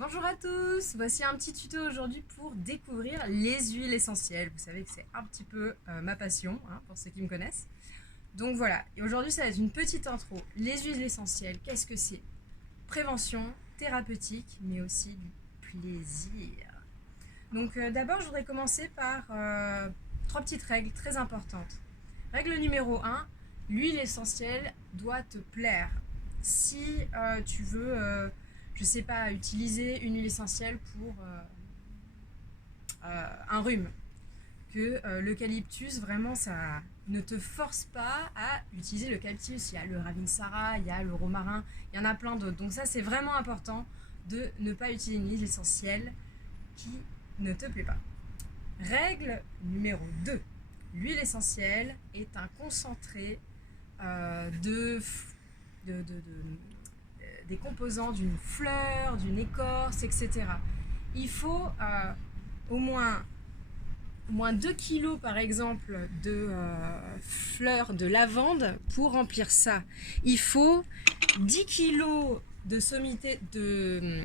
Bonjour à tous, voici un petit tuto aujourd'hui pour découvrir les huiles essentielles. Vous savez que c'est un petit peu ma passion, hein, pour ceux qui me connaissent. Donc voilà, et aujourd'hui ça va être une petite intro. Les huiles essentielles, qu'est-ce que c'est? Prévention, thérapeutique, mais aussi du plaisir. Donc d'abord je voudrais commencer par trois petites règles très importantes. Règle numéro 1, l'huile essentielle doit te plaire. Si tu veux, je sais pas, utiliser une huile essentielle pour un rhume, que l'eucalyptus, vraiment, ça ne te force pas à utiliser l'eucalyptus. Il y a le ravinsara, il y a le romarin, il y en a plein d'autres. Donc ça, c'est vraiment important de ne pas utiliser une huile essentielle qui ne te plaît pas. Règle numéro 2. L'huile essentielle est un concentré des composants d'une fleur, d'une écorce, etc. Il faut au moins 2 kilos par exemple de fleurs de lavande pour remplir ça. Il faut 10 kilos de sommité de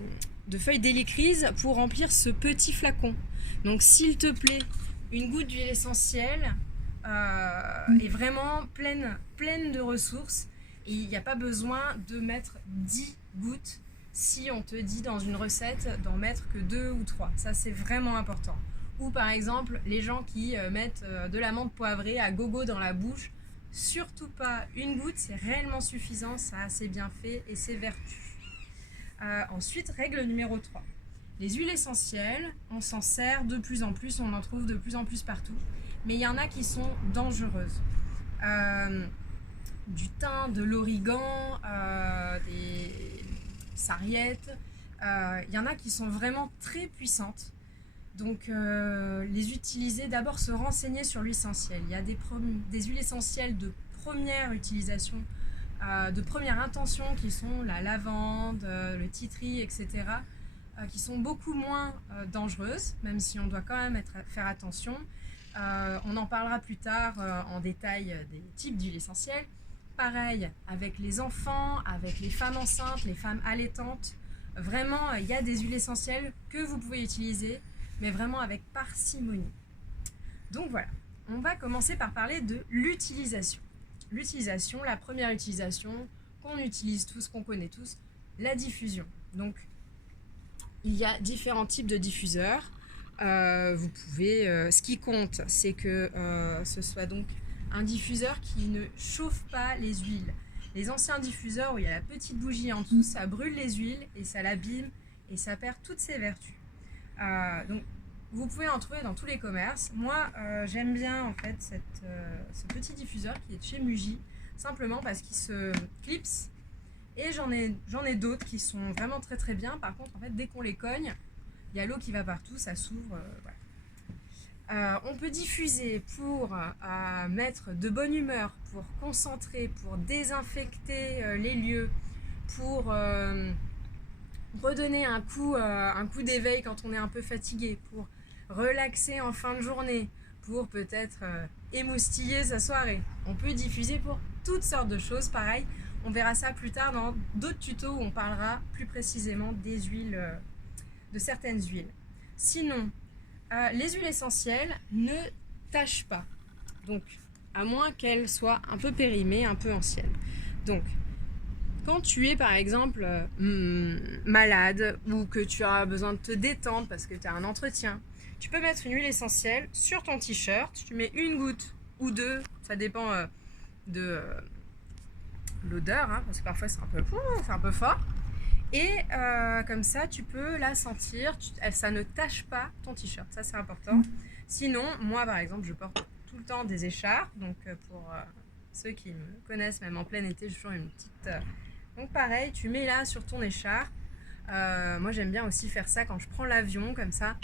feuilles d'hélicryse pour remplir ce petit flacon. Donc s'il te plaît, une goutte d'huile essentielle est vraiment pleine de ressources et il n'y a pas besoin de mettre 10 gouttes si on te dit dans une recette d'en mettre que 2 ou 3. Ça c'est vraiment important. Ou par exemple les gens qui mettent de la menthe poivrée à gogo dans la bouche, surtout pas une goutte, c'est réellement suffisant, ça a ses bienfaits et ses vertus. Ensuite, règle numéro 3. Les huiles essentielles, on s'en sert de plus en plus, on en trouve de plus en plus partout, mais il y en a qui sont dangereuses. Du thym, de l'origan, des sarriette, il y en a qui sont vraiment très puissantes. Donc les utiliser, d'abord se renseigner sur l'huile essentielle. Il y a des huiles essentielles de première utilisation, de première intention qui sont la lavande, le titri, etc. Qui sont beaucoup moins dangereuses, même si on doit quand même faire attention. On en parlera plus tard en détail des types d'huiles essentielles. Pareil avec les enfants, avec les femmes enceintes, les femmes allaitantes. Vraiment, il y a des huiles essentielles que vous pouvez utiliser, mais vraiment avec parcimonie. Donc voilà, on va commencer par parler de l'utilisation. L'utilisation, la première utilisation qu'on utilise tous, qu'on connaît tous, la diffusion. Donc il y a différents types de diffuseurs. Vous pouvez, ce qui compte, c'est que ce soit donc un diffuseur qui ne chauffe pas les huiles. Les anciens diffuseurs où il y a la petite bougie en dessous, ça brûle les huiles et ça l'abîme et ça perd toutes ses vertus. Donc vous pouvez en trouver dans tous les commerces. Moi j'aime bien en fait ce petit diffuseur qui est de chez Muji, simplement parce qu'il se clipse, et j'en ai d'autres qui sont vraiment très très bien. Par contre en fait dès qu'on les cogne, il y a l'eau qui va partout, ça s'ouvre, voilà. On peut diffuser pour mettre de bonne humeur, pour concentrer, pour désinfecter les lieux, pour redonner un coup d'éveil quand on est un peu fatigué, pour relaxer en fin de journée, pour peut-être émoustiller sa soirée. On peut diffuser pour toutes sortes de choses. Pareil, on verra ça plus tard dans d'autres tutos où on parlera plus précisément des huiles, de certaines huiles. Sinon, les huiles essentielles ne tâchent pas, donc à moins qu'elles soient un peu périmées, un peu anciennes. Donc quand tu es par exemple malade ou que tu as besoin de te détendre parce que tu as un entretien, tu peux mettre une huile essentielle sur ton t-shirt. Tu mets une goutte ou deux, ça dépend de l'odeur, hein, parce que parfois c'est un peu fort. Et comme ça, tu peux la sentir, ça ne tâche pas ton t-shirt, ça c'est important. Sinon, moi par exemple, je porte tout le temps des écharpes, donc pour ceux qui me connaissent, même en plein été, j'ai toujours une petite... Donc pareil, tu mets là sur ton écharpe. Moi j'aime bien aussi faire ça quand je prends l'avion, comme ça.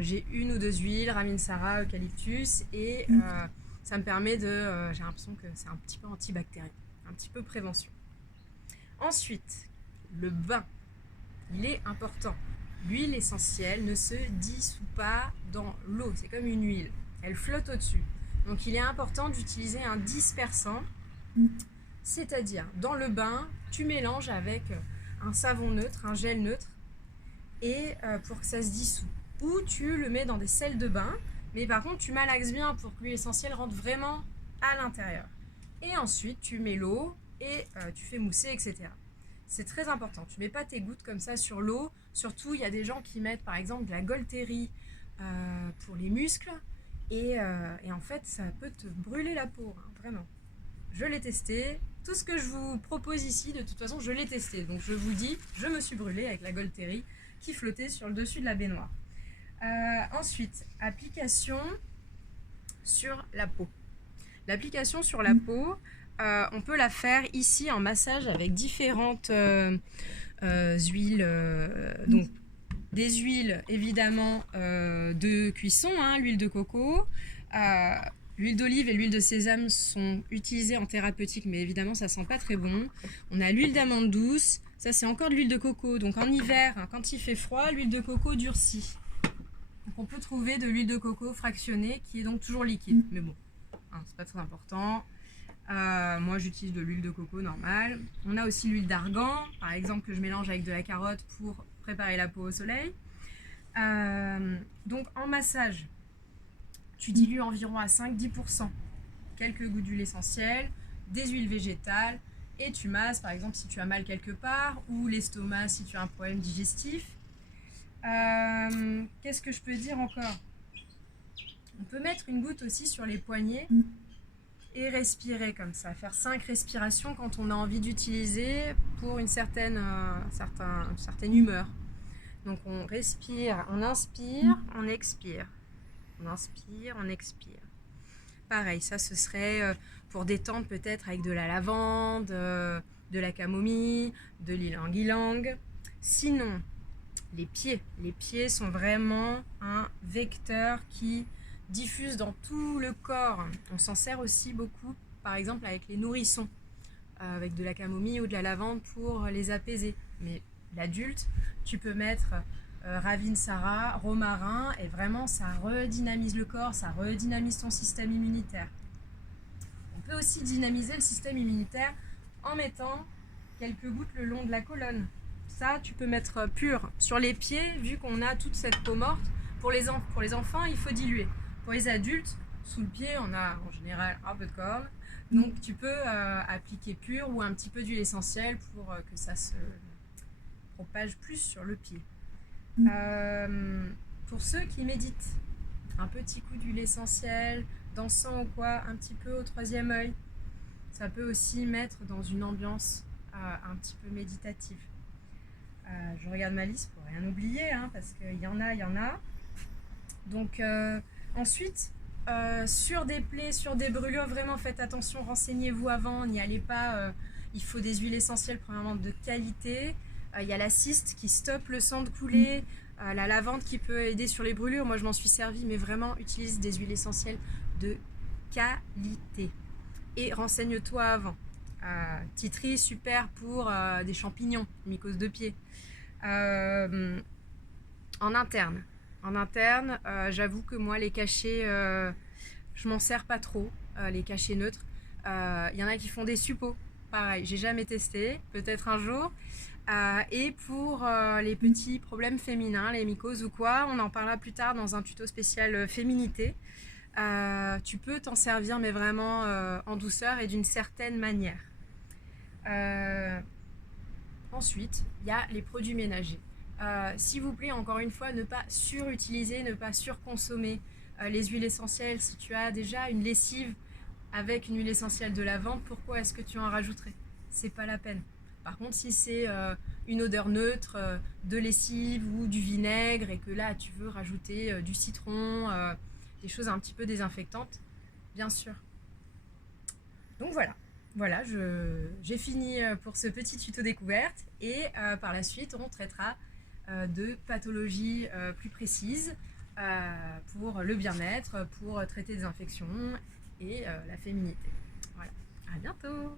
J'ai une ou deux huiles, ravinsara, eucalyptus, et ça me permet de... j'ai l'impression que c'est un petit peu antibactérien, un petit peu prévention. Ensuite, le bain, il est important. L'huile essentielle ne se dissout pas dans l'eau, c'est comme une huile, elle flotte au-dessus. Donc il est important d'utiliser un dispersant, c'est-à-dire dans le bain, tu mélanges avec un savon neutre, un gel neutre, et pour que ça se dissout. Ou tu le mets dans des sels de bain, mais par contre tu malaxes bien pour que l'huile essentielle rentre vraiment à l'intérieur. Et ensuite tu mets l'eau et tu fais mousser, etc. C'est très important, tu mets pas tes gouttes comme ça sur l'eau. Surtout il y a des gens qui mettent par exemple de la Golterie pour les muscles et en fait ça peut te brûler la peau, hein, vraiment. Je l'ai testé, tout ce que je vous propose ici de toute façon je l'ai testé, donc je vous dis, je me suis brûlée avec la Golterie qui flottait sur le dessus de la baignoire. Ensuite, application sur la peau. L'application sur la peau, on peut la faire ici en massage avec différentes huiles. Donc, des huiles évidemment de cuisson, hein, l'huile de coco. L'huile d'olive et l'huile de sésame sont utilisées en thérapeutique, mais évidemment ça sent pas très bon. On a l'huile d'amande douce, ça c'est encore de l'huile de coco. Donc en hiver, hein, quand il fait froid, l'huile de coco durcit. Donc on peut trouver de l'huile de coco fractionnée qui est donc toujours liquide. Mais bon, hein, c'est pas très important. Moi j'utilise de l'huile de coco normale. On a aussi l'huile d'argan, par exemple, que je mélange avec de la carotte pour préparer la peau au soleil. Donc en massage, tu dilues environ à 5-10% quelques gouttes d'huile essentielle, des huiles végétales, et tu masses par exemple si tu as mal quelque part ou l'estomac si tu as un problème digestif. Qu'est-ce que je peux dire encore? On peut mettre une goutte aussi sur les poignets et respirer comme ça, faire 5 respirations quand on a envie d'utiliser pour une certaine humeur. Donc on respire, on inspire, on expire. On inspire, on expire. Pareil, ça ce serait pour détendre peut-être avec de la lavande, de la camomille, de l'ylang-ylang. Sinon, les pieds sont vraiment un vecteur qui diffuse dans tout le corps. On s'en sert aussi beaucoup, par exemple avec les nourrissons, avec de la camomille ou de la lavande pour les apaiser. Mais l'adulte, tu peux mettre Ravinsara, romarin, et vraiment ça redynamise le corps, ça redynamise ton système immunitaire. On peut aussi dynamiser le système immunitaire en mettant quelques gouttes le long de la colonne. Ça, tu peux mettre pur sur les pieds, vu qu'on a toute cette peau morte. Pour les enfants, il faut diluer. Pour les adultes, sous le pied, on a en général un peu de corne. Donc tu peux appliquer pur ou un petit peu d'huile essentielle pour que ça se propage plus sur le pied. Pour ceux qui méditent, un petit coup d'huile essentielle, d'encens ou quoi, un petit peu au troisième œil. Ça peut aussi mettre dans une ambiance un petit peu méditative. Je regarde ma liste pour rien oublier, hein, parce qu'il y en a. Donc ensuite, sur des plaies, sur des brûlures, vraiment faites attention, renseignez-vous avant, n'y allez pas. Il faut des huiles essentielles premièrement de qualité. Il y a la cyste qui stoppe le sang de couler, la lavande qui peut aider sur les brûlures. Moi je m'en suis servie, mais vraiment utilise des huiles essentielles de qualité. Et renseigne-toi avant. Titri, super pour des champignons, mycose de pied. En interne, j'avoue que moi les cachets, je m'en sers pas trop, les cachets neutres. Y en a qui font des suppos, pareil, j'ai jamais testé, peut-être un jour. Et pour les petits problèmes féminins, les mycoses ou quoi, on en parlera plus tard dans un tuto spécial féminité. Tu peux t'en servir, mais vraiment en douceur et d'une certaine manière. Ensuite, il y a les produits ménagers. S'il vous plaît, encore une fois, ne pas surutiliser, ne pas surconsommer les huiles essentielles. Si tu as déjà une lessive avec une huile essentielle de lavande, pourquoi est-ce que tu en rajouterais? C'est pas la peine. Par contre, si c'est une odeur neutre de lessive ou du vinaigre et que là tu veux rajouter du citron, des choses un petit peu désinfectantes, bien sûr. Donc voilà, j'ai fini pour ce petit tuto découverte et par la suite on traitera de pathologies plus précises pour le bien-être, pour traiter des infections et la féminité. Voilà, à bientôt!